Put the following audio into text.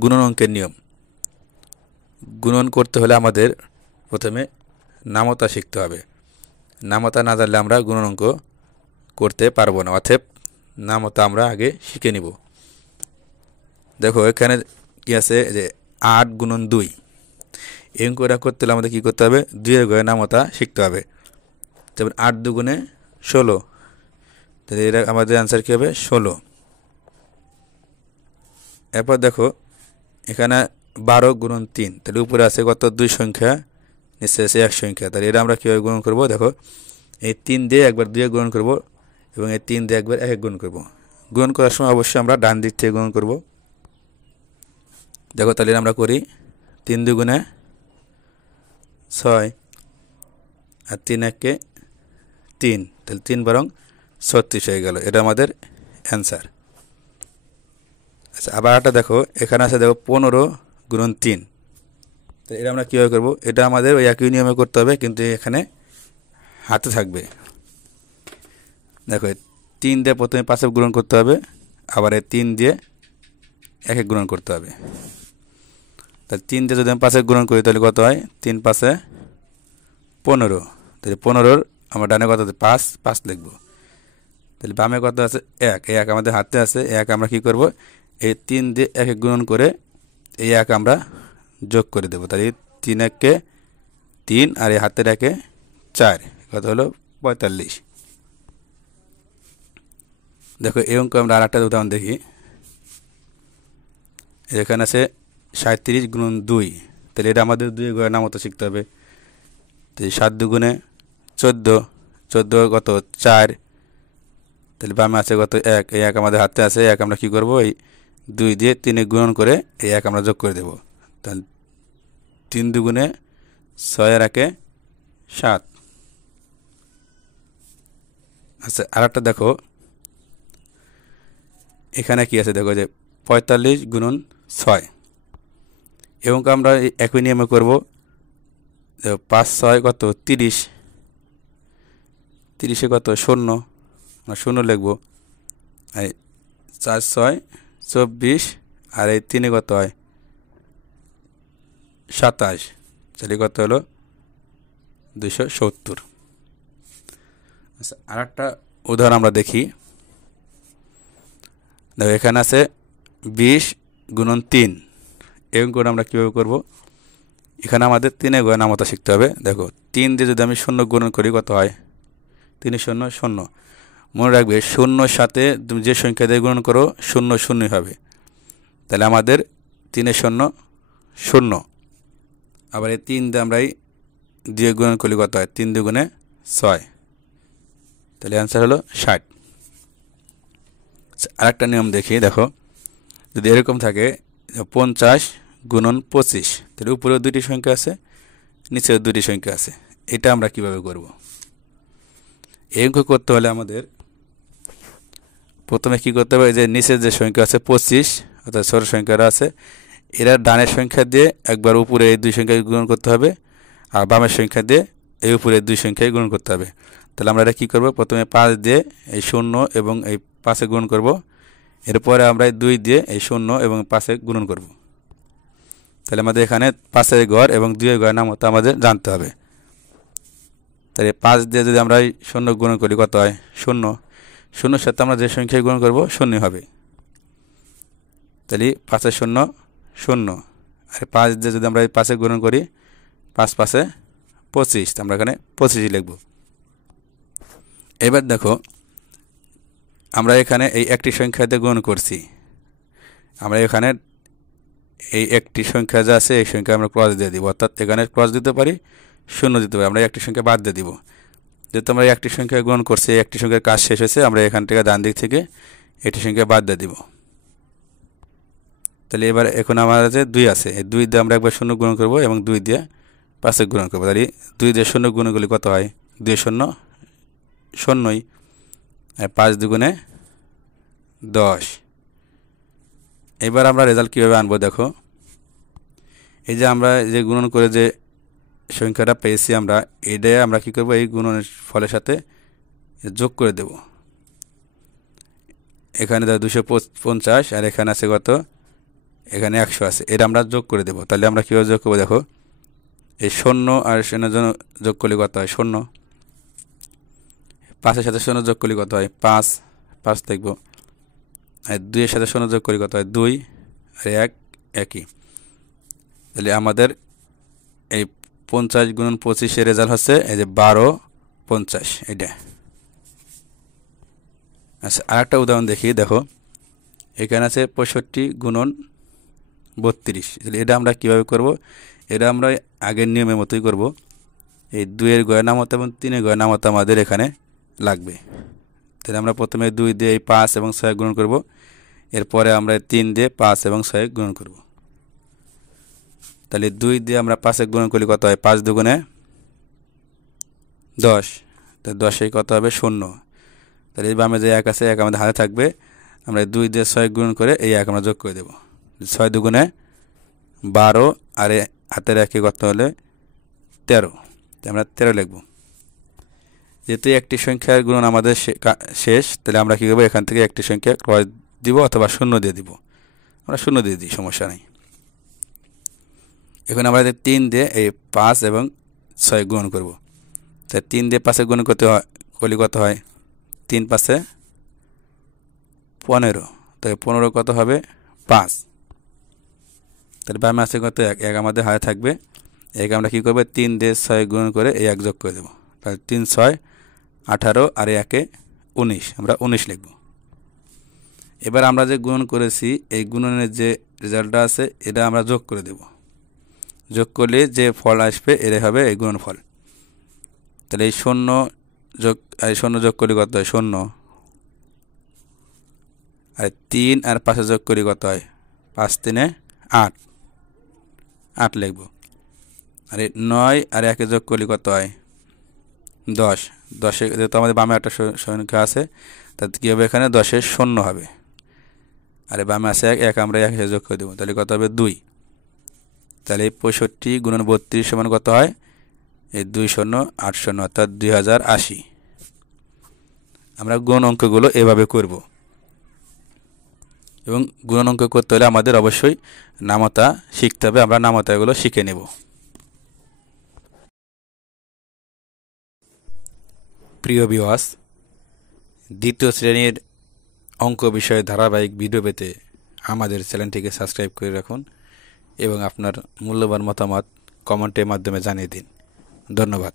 গুণন অঙ্কের নিয়ম। গুণন করতে হলে আমাদের প্রথমে নামতা শিখতে হবে। নামতা না জানলে আমরা গুণন অঙ্ক করতে পারবো না, অতএব নামতা আমরা আগে শিখে নিব। দেখো এখানে কি আছে যে 8 গুণন 2, এই অঙ্কটা করতে হলে আমাদের কী করতে হবে? 2 এর ঘরে নামতা শিখতে হবে। যেমন 8 দুগুণে 16, তাহলে এটা আমাদের অ্যান্সার কী হবে? 16। এরপর দেখো এখানে 12 গুণন 3, তাহলে উপরে আছে কত? 2 সংখ্যা, নিচে আছে 1 সংখ্যা। তাহলে এটা আমরা কীভাবে গুণন করব? দেখো এই 3 দিয়ে একবার 2 গুণন করব এবং এই 3 দিয়ে একবার 1 গুণন করব। গুণন করার সময় অবশ্যই আমরা ডান দিক থেকে গুণন করব। দেখো তাহলে আমরা করি 3 দুগুণে 6 আর 3 একে 3, তাহলে 3 বরং 36 হয়ে গেল। এটা আমাদের অ্যান্সার। আচ্ছা, আবার একটা দেখো এখানে আছে, দেখো 15 গুণন 3, তো এটা আমরা কীভাবে করব? এটা আমাদের ওই একই নিয়মে করতে হবে, কিন্তু এখানে হাতে থাকবে। দেখো 3 দিয়ে প্রথমে 5 গুণন করতে হবে, আবার এই 3 দিয়ে 1 গুণন করতে হবে। তাহলে 3 দিয়ে যদি আমি 5 গুণন করি তাহলে কত হয়? 3 5 15, তাহলে 15-র আমার ডানে কত আছে? 5, 5 লিখব। তাহলে বামে কত আছে? 1, এই 1 আমাদের হাতে আছে। 1 আমরা কি করব? এই 3 দিয়ে 1 গুণন করে এই 1 আমরা যোগ করে দেব। তাহলে 3 একে 3 আর এই হাতের 1 4, কত হলো? 45। দেখো এই অঙ্ক আমরা আর একটা উদাহরণ দেখি। এখানে আছে 37 গুণন 2, তাহলে এটা আমাদের 2 ঘরের নামতা শিখতে হবে। তো 7 দুগুণে 14, 14 কত? 4, তাহলে বামে আছে কত? 1, এই 1 আমাদের হাতে আছে। 1 আমরা কি করব? এই 2 দিয়ে 3 গুণন করে এই 1 আমরা যোগ করে দেব। তাহলে 3 দুগুণে 6 আর 1 7। আচ্ছা, আর একটা দেখো এখানে কি আছে? দেখো যে 45 গুণন 6, এবং আমরা একই নিয়মে করব। 5 6 কত? 30, 30-এ কত? 0, আমরা 0 লিখব। এই 4 6 24, আর এই 3-এ কত হয়? 27, তাহলে কত হলো? 270। আচ্ছা, আর একটা উদাহরণ আমরা দেখি। দেখো এখানে আছে 20 গুণন 3, এবং করে আমরা কীভাবে করব? এখানে আমাদের 3 এর ঘরে নামতা শিখতে হবে। দেখো 3 দিয়ে যদি আমি 0 গুণন করি কত হয়? 3 0 0। মনে রাখবে 0-র সাথে তুমি যে সংখ্যা দিয়ে গুণন করো 0 0 হবে। তাহলে আমাদের 3 0 0, আবার এই 3 দিয়ে আমরা এই 2 গুণন করলে কত হয়? 3 দুগুণে 6, তাহলে অ্যান্সার হলো 60। আরেকটা নিয়ম দেখি। দেখো যদি এরকম থাকে 50 গুণন 25, তাহলে উপরেও 2টি সংখ্যা আছে, নিচেও 2টি সংখ্যা আছে। এটা আমরা কিভাবে করব? এই অঙ্ক করতে হলে আমাদের প্রথমে কি করতে হবে? যে নিচের যে সংখ্যা আছে 25, অর্থাৎ ছোট সংখ্যাটা আছে, এরা ডানের সংখ্যা দিয়ে একবার উপরে এই 2 সংখ্যায় গুণন করতে হবে, আর বামের সংখ্যা দিয়ে এই উপরে 2 সংখ্যায় গুণন করতে হবে। তাহলে আমরা এটা কী করব? প্রথমে 5 দিয়ে এই 0 এবং এই 5-এ গুণন করব, এরপরে আমরা 2 দিয়ে এই 0 এবং 5-এ গুণন করব। তাহলে আমাদের এখানে 5-এর ঘর এবং 2-এর ঘরের নামতা আমাদের জানতে হবে। তাহলে 5 দিয়ে যদি আমরা 0 গুণন করি কত হয়? 0, 0-র সাথে আমরা যে সংখ্যায় গুণন করব 0 হবে। তাহলে 5 0 0, আর 5 দিয়ে যদি আমরা 5-এ গুণন করি 5 5 25, আমরা এখানে 25 লিখব। এবার দেখো আমরা এখানে এই একটি সংখ্যা দিয়ে গুণন করছি, আমরা এখানে এই একটি সংখ্যা যা আছে এই সংখ্যা আমরা ক্রস দিয়ে দিব, অর্থাৎ এখানে ক্রস দিতে পারি, 0 দিতে পারি। আমরা একটি সংখ্যা বাদ দিয়ে দিব। যেহেতু আমরা একটি সংখ্যা গ্রহণ করছি, একটি সংখ্যার কাজ শেষ হয়েছে, আমরা এখান থেকে ডান দিক থেকে একটি সংখ্যা বাদ দিয়ে দিব। তাহলে এবার এখন আমার কাছে 2 আছে, এই 2 দিয়ে আমরা একবার 0 গুণন করব এবং 2 দিয়ে 5-এ গুণন করব। তাহলে 2 দিয়ে 0 গুণন করলে কত হয়? 2 0 0, আর 5 দুগুণে 10। এবার আমরা রেজাল্ট কীভাবে আনবো? দেখো এই যে আমরা যে গুণন করে যে সংখ্যাটা পেয়েছি আমরা, এটাই আমরা কী করব? এই গুণনের ফলের সাথে যোগ করে দেব। এখানে 250, আর এখানে আছে কত? এখানে 100 আছে, এটা আমরা যোগ করে দেব। তাহলে আমরা কীভাবে যোগ করবো দেখো, এই 0 আর 0 জন্য যোগ করলে কত হয় 0, 5-এর সাথে 0 যোগ করলে কত হয় 5, 5 দেখব। আর 2-এর সাথে 0 যোগ করলে কত হয় 2, আর 1 একই। তাহলে আমাদের এই 50 গুণন 25 রেজাল্ট হচ্ছে এই যে 1250 এটা। আচ্ছা, আরেকটা উদাহরণ দেখি, দেখো এখানে আছে 65 গুণন 32। তাহলে এটা আমরা কিভাবে করব, এটা আমরা আগের নিয়মের মতোই করব। এই 2-এর গয়ের নামতা এবং 3-এর গয়ের নামতা আমাদের এখানে লাগবে। তাহলে আমরা প্রথমে 2 দিয়ে এই 5 এবং 6 গুণন করব, এরপরে আমরা 3 দিয়ে 5 এবং 6 গুণন করব। তাহলে 2 দিয়ে আমরা 5 গুণন করলে কত হয় 5 দুগুণে 10, তাহলে 10-এ কত হবে 0। তাহলে এই বামে যে 1 আছে 1 আমাদের হাতে থাকবে, আমরা 2 দিয়ে 6 গুণন করে এই 1 আমরা যোগ করে দেব। 6 দুগুণে 12, আর হাতের 1 কত হলে 13, আমরা 13 লিখব। যেহেতু একটি সংখ্যার গুণন আমাদের শেষ, তাহলে আমরা কী করবো, এখান থেকে একটি সংখ্যা ক্রস দিব অথবা 0 দিয়ে দিব। আমরা 0 দিয়ে দিই, সমস্যা নেই। এখন আমরা 3 দিয়ে এই 5 এবং 6 গুণ করব। তাই 3 দিয়ে 5 গুণ করতে হয়, করলে কত হয় 3 5-এ 15, তাই 15 কত হবে 5। তাহলে বামে আছে কত 1 আমাদের হাতে থাকবে, 1 আমরা কী করবো 3 দিয়ে 6 গুণ করে এই 1 যোগ করে দেবো। তাহলে 3 6 18, আর 1-এ 19, আমরা 19 লিখব। এবার আমরা যে গুণন করেছি এই গুণনের যে রেজাল্টটা আছে এটা আমরা যোগ করে দেব। যোগ করলে যে ফল আসবে এটাই হবে এই গুণনফল। তাহলে এই 0 যোগ করলে কত হয় 0, আর 3 আর 5 যোগ করি কত হয় 5 3-এ 8, 8 লিখব। আর 9 আর 1 যোগ করলে কত হয় 10, 10-এ যেহেতু আমাদের বামে একটা সংখ্যা আছে, তাতে কী হবে এখানে 10-এর 0 হবে, আর বামে আছে 1 আমরা 1 যোগ করে দেবো, তাহলে কত হবে 2। তাহলে এই 65 গুণন 32 সমান কত হয়, এই 2 0 8 0, অর্থাৎ 2080। আমরা গুণ অঙ্কগুলো এভাবে করব, এবং গুণন অঙ্ক করতে হলে আমাদের অবশ্যই নামতা শিখতে হবে। আমরা নামতাগুলো শিখে নেব। প্রিয় ভিউয়ার্স, দ্বিতীয় শ্রেণীর অঙ্ক বিষয়ে ধারাবাহিক ভিডিও পেতে আমাদের চ্যানেলটিকে সাবস্ক্রাইব করে রাখুন এবং আপনার মূল্যবান মতামত কমেন্টের মাধ্যমে জানিয়ে দিন। ধন্যবাদ।